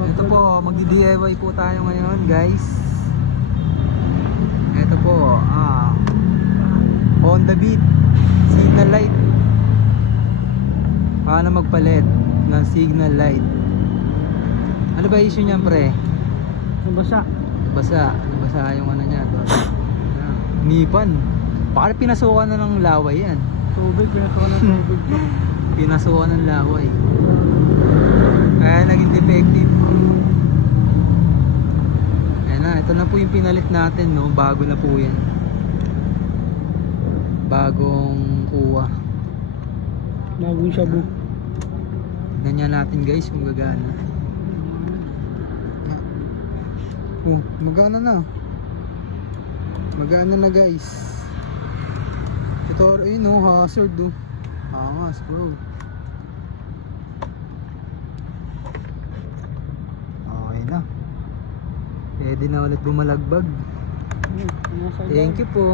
Ito po, magdi-DIY po tayo ngayon, guys. Ito po, on the beat, signal light. Paano magpalit ng signal light? Ano ba issue niyan, pre? Basa. Basa yung ano niya to. Nipan. Baka pinasukan na ng laway yan. Tubig, pinasukan ng tubig. Pinasukan ng laway. Kaya naging defective. Ayan na, ito na po yung pinalit natin, no? Bago na po yan. Bagong kuha. Bagong shabu. Tignan niya natin, guys, kung gagana. Oh, magana na. Magana na, guys. Ito, ayun, no, hazard, do. Angas, bro. Okay na. Pwede na ulit bumalagbag. Thank you po.